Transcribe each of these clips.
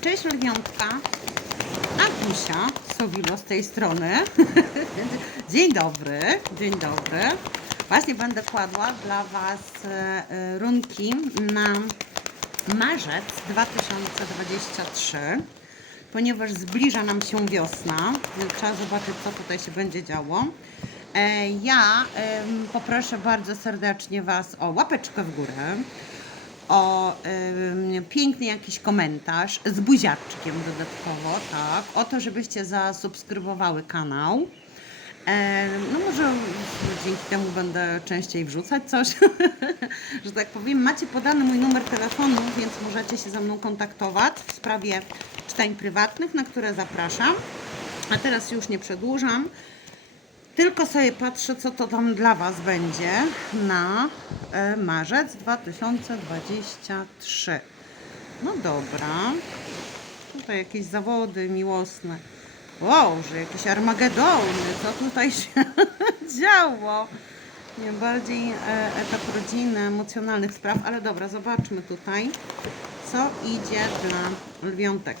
Cześć Lwiątka. Agusia Sowilo z tej strony. dzień dobry, dzień dobry. Właśnie będę kładła dla Was e, e, runki na marzec 2023, ponieważ zbliża nam się wiosna, więc trzeba zobaczyć, co tutaj się będzie działo. E, Ja poproszę bardzo serdecznie Was o łapeczkę w górę, o em, piękny jakiś komentarz z buziaczkiem dodatkowo, tak, o to, żebyście zasubskrybowały kanał. E, No może dzięki temu będę częściej wrzucać coś, że tak powiem. Macie podany mój numer telefonu, więc możecie się ze mną kontaktować w sprawie czytań prywatnych, na które zapraszam. A teraz już nie przedłużam. Tylko sobie patrzę, co to tam dla Was będzie na marzec 2023. No dobra. Tutaj jakieś zawody miłosne. Wow, że jakieś Armagedony. Co tutaj się działo? Nie bardziej e, etap rodziny, emocjonalnych spraw, ale dobra, zobaczmy tutaj, co idzie dla lwiątek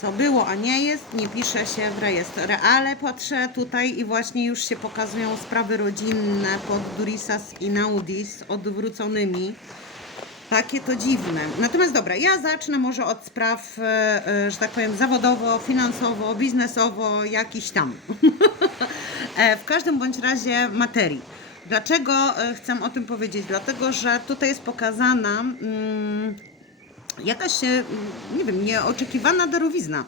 co było, a nie jest, nie pisze się w rejestrze. Ale patrzę tutaj i właśnie już się pokazują sprawy rodzinne pod Durisas i Naudis odwróconymi. Takie to dziwne. Natomiast dobra, ja zacznę może od spraw, e, e, że tak powiem, zawodowo, finansowo, biznesowo, jakiś tam. E, w każdym bądź razie materii. Dlaczego chcę o tym powiedzieć? Dlatego, że tutaj jest pokazana mm, jakaś, e, nie wiem, nieoczekiwana darowizna.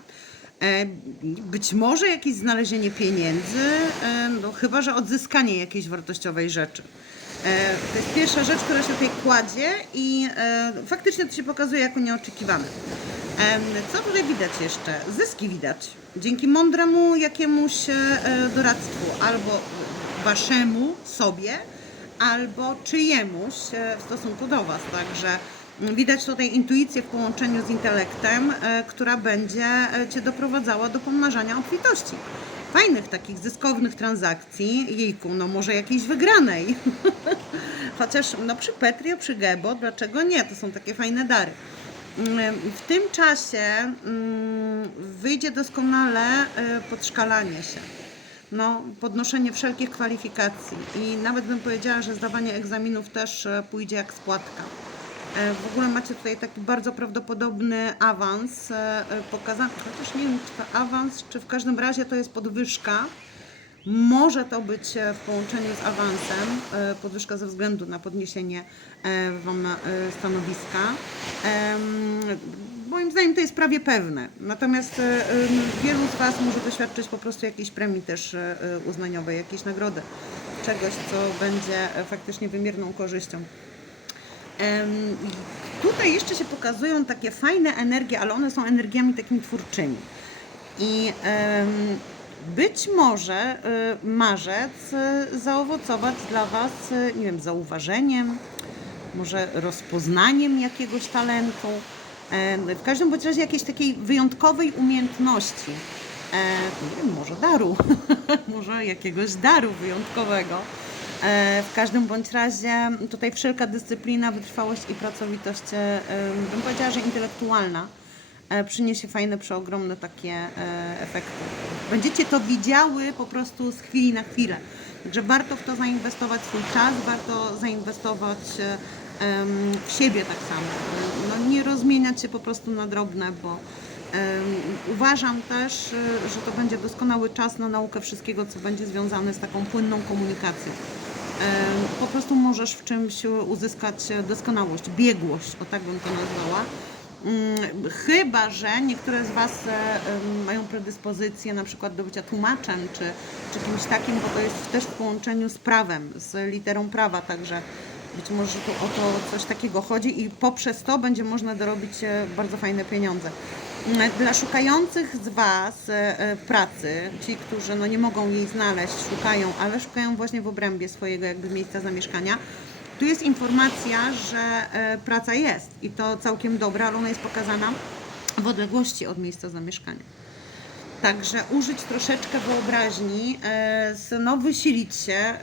E, Być może jakieś znalezienie pieniędzy, e, no chyba, że odzyskanie jakiejś wartościowej rzeczy. To jest pierwsza rzecz, która się tutaj kładzie i faktycznie to się pokazuje jako nieoczekiwane. Co tutaj widać jeszcze? Zyski widać. Dzięki mądremu jakiemuś doradztwu albo waszemu sobie, albo czyjemuś w stosunku do was. Także widać tutaj intuicję w połączeniu z intelektem, e, która będzie e, cię doprowadzała do pomnażania obfitości. Fajnych takich zyskownych transakcji, jejku, no może jakiejś wygranej. Chociaż no przy Petrio, przy Gebo, dlaczego nie? To są takie fajne dary. Mm, W tym czasie mm, wyjdzie doskonale e, podszkalanie się. No, podnoszenie wszelkich kwalifikacji i nawet bym powiedziała, że zdawanie egzaminów też pójdzie jak spłatka. E, W ogóle macie tutaj taki bardzo prawdopodobny awans e, e, pokazany, chociaż nie wiem, czy to awans, czy w każdym razie to jest podwyżka. Może to być w połączeniu z awansem, podwyżka ze względu na podniesienie Wam stanowiska. Moim zdaniem to jest prawie pewne. Natomiast wielu z Was może doświadczyć po prostu jakiejś premii też uznaniowej, jakiejś nagrody, czegoś, co będzie faktycznie wymierną korzyścią. Tutaj jeszcze się pokazują takie fajne energie, ale one są energiami takimi twórczymi. I być może y, marzec y, zaowocować dla Was, y, nie wiem, zauważeniem, może rozpoznaniem jakiegoś talentu, w każdym bądź razie jakiejś takiej wyjątkowej umiejętności. E, nie wiem, może daru, może jakiegoś daru wyjątkowego. E, W każdym bądź razie tutaj wszelka dyscyplina, wytrwałość i pracowitość, e, bym powiedziała, że intelektualna, e, przyniesie fajne, przeogromne takie e, efekty. Będziecie to widziały po prostu z chwili na chwilę. Także warto w to zainwestować swój czas, warto zainwestować e, w siebie tak samo. No, nie rozmieniać się po prostu na drobne, bo uważam też, e, że to będzie doskonały czas na naukę wszystkiego, co będzie związane z taką płynną komunikacją. Po prostu możesz w czymś uzyskać doskonałość, biegłość, o tak bym to nazwała. Mm, Chyba, że niektóre z Was e, mają predyspozycję na przykład do bycia tłumaczem czy, czy kimś takim, bo to jest też w połączeniu z prawem, z literą prawa, także być może tu o to coś takiego chodzi i poprzez to będzie można dorobić e, bardzo fajne pieniądze. Dla szukających z Was e, e, pracy, ci, którzy no nie mogą jej znaleźć, szukają, ale szukają właśnie w obrębie swojego jakby miejsca zamieszkania, tu jest informacja, że e, praca jest i to całkiem dobra, ale ona jest pokazana w odległości od miejsca zamieszkania. Także użyć troszeczkę wyobraźni, no wysilić się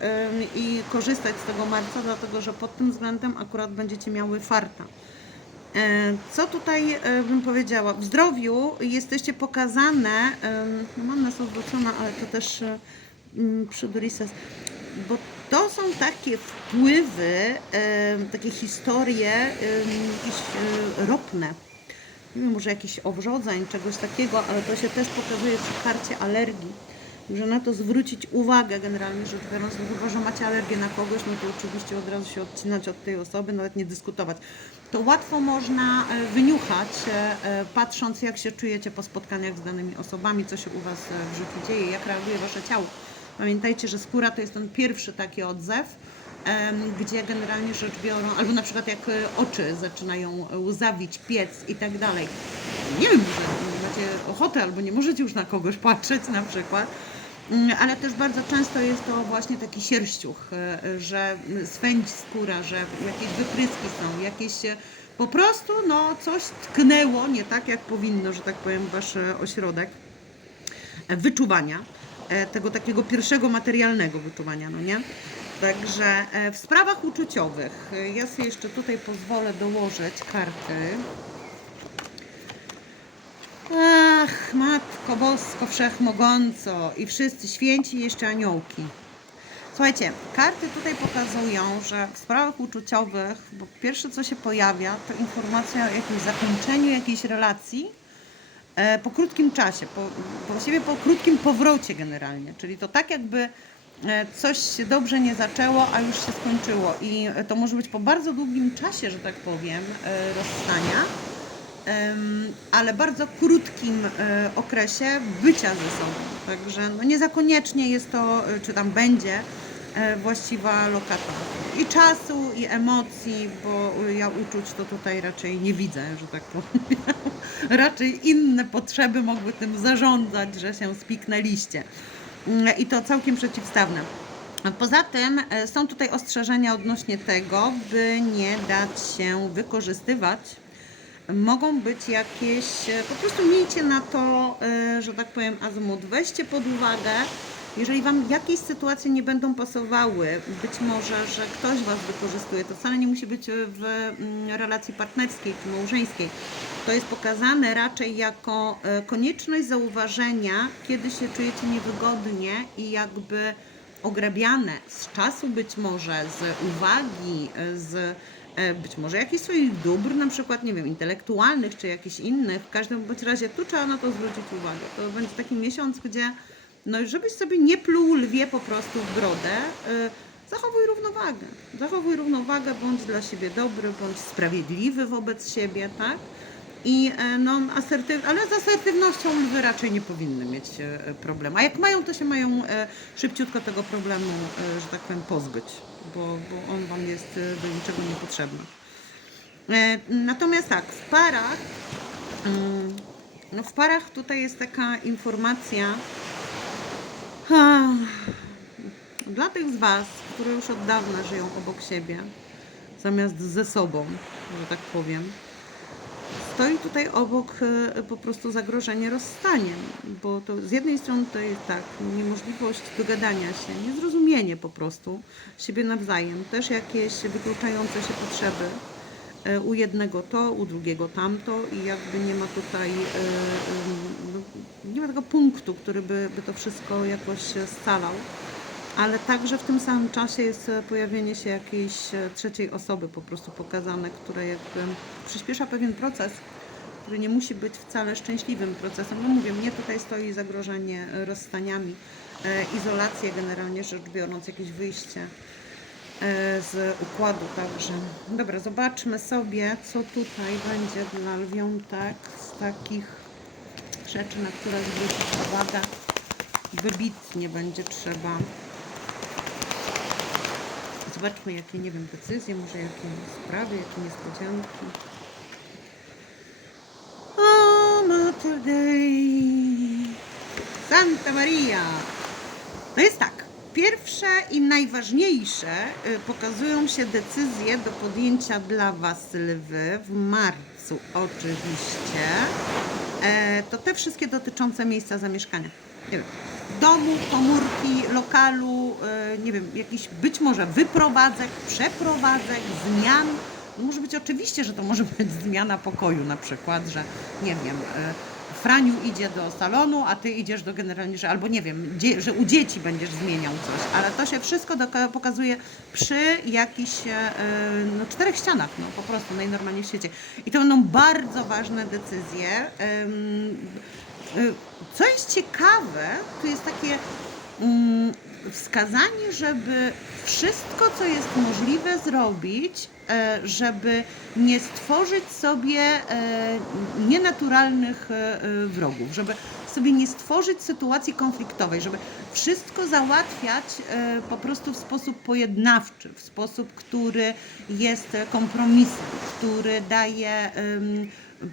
i korzystać z tego marca, dlatego że pod tym względem akurat będziecie miały farta. E, Co tutaj e, bym powiedziała? W zdrowiu jesteście pokazane, no mam nas odwrócona, ale to też e, mm, przy Dorises, bo to są takie wpływy, takie historie jakieś ropne. Może jakichś owrzodzeń, czegoś takiego, ale to się też pokazuje przy karcie alergii. Że na to zwrócić uwagę generalnie rzecz biorąc, no chyba, że macie alergię na kogoś, no to oczywiście od razu się odcinać od tej osoby, nawet nie dyskutować. To łatwo można e, wyniuchać, e, e, patrząc jak się czujecie po spotkaniach z danymi osobami, co się u Was w życiu dzieje, jak reaguje Wasze ciało. Pamiętajcie, że skóra to jest ten pierwszy taki odzew, gdzie generalnie rzecz biorą, albo na przykład jak oczy zaczynają łzawić, piec i tak dalej. Nie wiem, nie macie ochoty, albo nie możecie już na kogoś patrzeć na przykład. Mm, Ale też bardzo często jest to właśnie taki sierściuch, e, że swędzi skóra, że jakieś wypryski są, jakieś po prostu no coś tknęło nie tak jak powinno, że tak powiem, wasz e, ośrodek e, wyczuwania, tego takiego pierwszego materialnego wyczuwania, no nie? Także w sprawach uczuciowych, ja sobie jeszcze tutaj pozwolę dołożyć karty. Ach, Matko Bosko Wszechmogąco i wszyscy święci jeszcze aniołki. Słuchajcie, karty tutaj pokazują, że w sprawach uczuciowych, bo pierwsze co się pojawia, to informacja o jakimś zakończeniu jakiejś relacji e, po krótkim czasie, po, właściwie po krótkim powrocie generalnie. Czyli to tak jakby e, coś się dobrze nie zaczęło, a już się skończyło. I to może być po bardzo długim czasie, że tak powiem, e, rozstania ale bardzo krótkim e, okresie bycia ze sobą. Także no nie za koniecznie jest to, e, czy tam będzie e, właściwa lokata. I czasu, i emocji, bo ja uczuć to tutaj raczej nie widzę, że tak powiem. raczej inne potrzeby mogły tym zarządzać, że się spiknęliście. Mm, I to całkiem przeciwstawne. Poza tym są tutaj ostrzeżenia odnośnie tego, by nie dać się wykorzystywać mogą być jakieś, e, po prostu miejcie na to, e, że tak powiem, azymut. Weźcie pod uwagę, jeżeli Wam jakieś sytuacje nie będą pasowały, być może, że ktoś Was wykorzystuje, to wcale nie musi być w mm, relacji partnerskiej czy małżeńskiej. To jest pokazane raczej jako e, konieczność zauważenia, kiedy się czujecie niewygodnie i jakby ograbiane z czasu być może, z uwagi, z być może jakichś swoich dóbr, na przykład, nie wiem, intelektualnych czy jakichś innych. W każdym bądź razie tu trzeba na to zwrócić uwagę. To będzie taki miesiąc, gdzie no żebyś sobie nie pluł lwie po prostu w brodę, y, zachowuj równowagę. Zachowuj równowagę, bądź dla siebie dobry, bądź sprawiedliwy wobec siebie, tak? I e, no, asertyw, ale z asertywnością lwy raczej nie powinny mieć e, problemu. A jak mają, to się mają e, szybciutko tego problemu, e, że tak powiem, pozbyć, bo, bo on Wam jest e, do niczego niepotrzebny. E, Natomiast tak, w parach, mm, no w parach tutaj jest taka informacja ah, dla tych z Was, które już od dawna żyją obok siebie, zamiast ze sobą, że tak powiem, stoi tutaj obok e, po prostu zagrożenie rozstaniem, bo to z jednej strony to jest tak, niemożliwość dogadania się, niezrozumienie po prostu siebie nawzajem, też jakieś wykluczające się potrzeby. E, U jednego to, u drugiego tamto i jakby nie ma tutaj, e, no, nie ma tego punktu, który by, by to wszystko jakoś scalał. Ale także w tym samym czasie jest e, pojawienie się jakiejś e, trzeciej osoby po prostu pokazane, które jakby przyspiesza pewien proces, który nie musi być wcale szczęśliwym procesem. No mówię, mnie tutaj stoi zagrożenie e, rozstaniami, izolację generalnie rzecz biorąc, jakieś wyjście z układu także. Dobra, zobaczmy sobie, co tutaj będzie dla lwiątek z takich rzeczy, na które zwrócić uwagę. Wybitnie będzie trzeba. Zobaczmy, jakie, nie wiem, decyzje, może jakie sprawy, jakie niespodzianki. O, Mater Dei. Santa Maria. No jest tak. Pierwsze i najważniejsze y, pokazują się decyzje do podjęcia dla Was lwy w marcu oczywiście. E, to te wszystkie dotyczące miejsca zamieszkania. Nie wiem, domu, komórki, lokalu, e, nie wiem, jakichś być może wyprowadzek, przeprowadzek, zmian może być oczywiście, że to może być zmiana pokoju na przykład, że nie wiem, y, Franiu idzie do salonu, a ty idziesz do generalnie, albo nie wiem, że u dzieci będziesz zmieniał coś, ale to się wszystko pokazuje przy jakichś e, no, czterech ścianach, no po prostu najnormalniej w świecie. I to będą bardzo ważne decyzje. Y, Co jest ciekawe, to jest takie mm, wskazanie, żeby wszystko, co jest możliwe zrobić, żeby nie stworzyć sobie e, nienaturalnych e, e, wrogów, żeby sobie nie stworzyć sytuacji konfliktowej, żeby wszystko załatwiać e, po prostu w sposób pojednawczy, w sposób, który jest e, kompromisem, który daje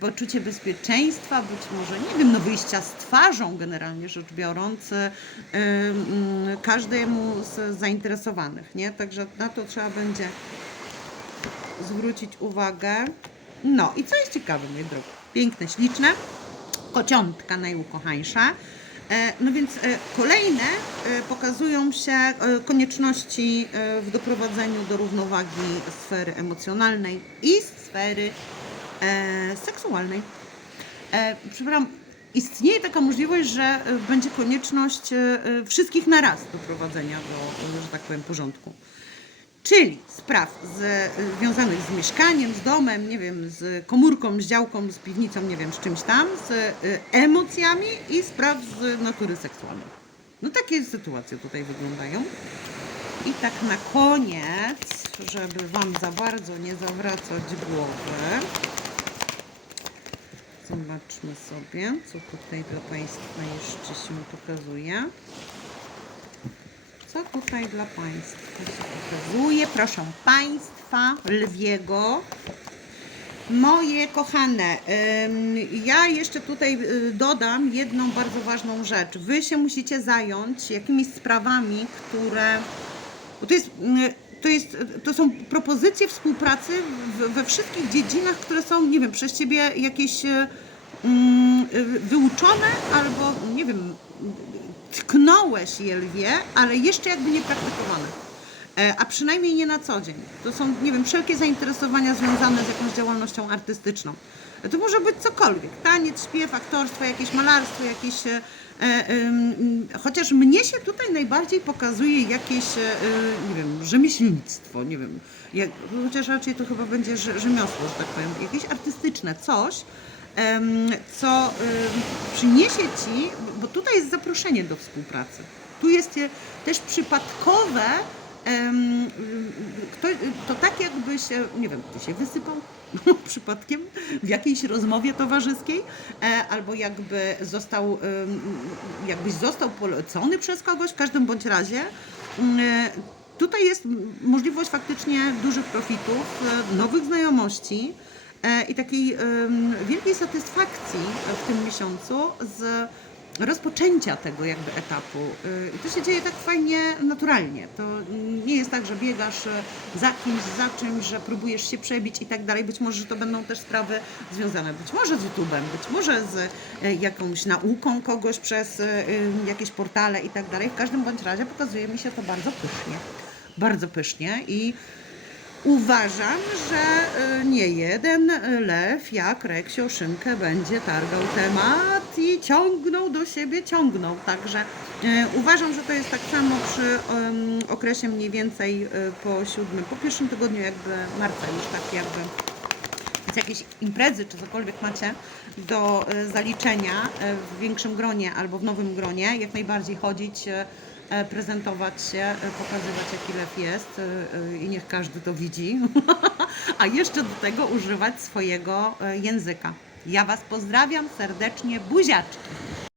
poczucie bezpieczeństwa, być może, nie wiem, no wyjścia z twarzą generalnie rzecz biorąc, e, em, każdemu z zainteresowanych, nie? Także na to trzeba będzie zwrócić uwagę. No i co jest ciekawe, mój drogi, piękne, śliczne, kociątka najukochańsza. E, No więc e, kolejne e, pokazują się konieczności w doprowadzeniu do równowagi sfery emocjonalnej i sfery seksualnej. Przepraszam, istnieje taka możliwość, że będzie konieczność wszystkich naraz doprowadzenia do, że tak powiem, porządku. Czyli spraw z, związanych z mieszkaniem, z domem, nie wiem, z komórką, z działką, z piwnicą, nie wiem, z czymś tam, z y, emocjami i spraw z natury seksualnej. No takie sytuacje tutaj wyglądają. I tak na koniec, żeby Wam za bardzo nie zawracać głowy, zobaczmy sobie, co tutaj dla Państwa jeszcze się pokazuje. Tutaj dla Państwa się pokazuje? Proszę Państwa, lwiego. Moje kochane, ja jeszcze tutaj y, dodam jedną bardzo ważną rzecz. Wy się musicie zająć jakimiś sprawami, które. Bo to, jest, to, jest, to są propozycje współpracy we wszystkich dziedzinach, które są, nie wiem, przez Ciebie jakieś y, y, wyuczone albo, nie wiem, tknąłeś je lwie, ale jeszcze jakby nie praktykowane. E, A przynajmniej nie na co dzień. To są, nie wiem, wszelkie zainteresowania związane z jakąś działalnością artystyczną. E, To może być cokolwiek. Taniec, śpiew, aktorstwo, jakieś malarstwo, jakieś... e, e, chociaż mnie się tutaj najbardziej pokazuje jakieś, e, e, nie wiem, rzemieślnictwo, nie wiem, jak, chociaż raczej to chyba będzie rze- rzemiosło, że tak powiem, jakieś artystyczne coś, co em, przyniesie Ci, bo tutaj jest zaproszenie do współpracy. Tu jest też przypadkowe, kto, to tak jakbyś, e, nie wiem, Ty się wysypał przypadkiem w jakiejś rozmowie towarzyskiej, e, albo jakby został, jakbyś został polecony przez kogoś, w każdym bądź razie. e, Tutaj jest możliwość faktycznie dużych profitów, e, nowych znajomości i takiej wielkiej satysfakcji w tym miesiącu z rozpoczęcia tego jakby etapu. Y, I to się dzieje tak fajnie, naturalnie. To nie jest tak, że biegasz y, za kimś, za czymś, że próbujesz się przebić i tak dalej. Być może, że to będą też sprawy związane być może z YouTube'em, być może z jakąś nauką kogoś przez jakieś portale i tak dalej. W każdym bądź razie pokazuje mi się to bardzo pysznie. Bardzo pysznie i Uważam, że y, nie jeden lew jak Reksio Szynkę będzie targał temat i ciągnął do siebie, ciągnął. Także y, uważam, że to jest tak samo przy okresie mniej więcej y, po siódmym, po pierwszym tygodniu jakby marca już tak jakby jakieś imprezy czy cokolwiek macie do zaliczenia w większym gronie albo w nowym gronie, jak najbardziej chodzić, prezentować się, e, pokazywać jaki lew jest e, e, i niech każdy to widzi, a jeszcze do tego używać swojego e, języka. Ja Was pozdrawiam serdecznie, buziaczki.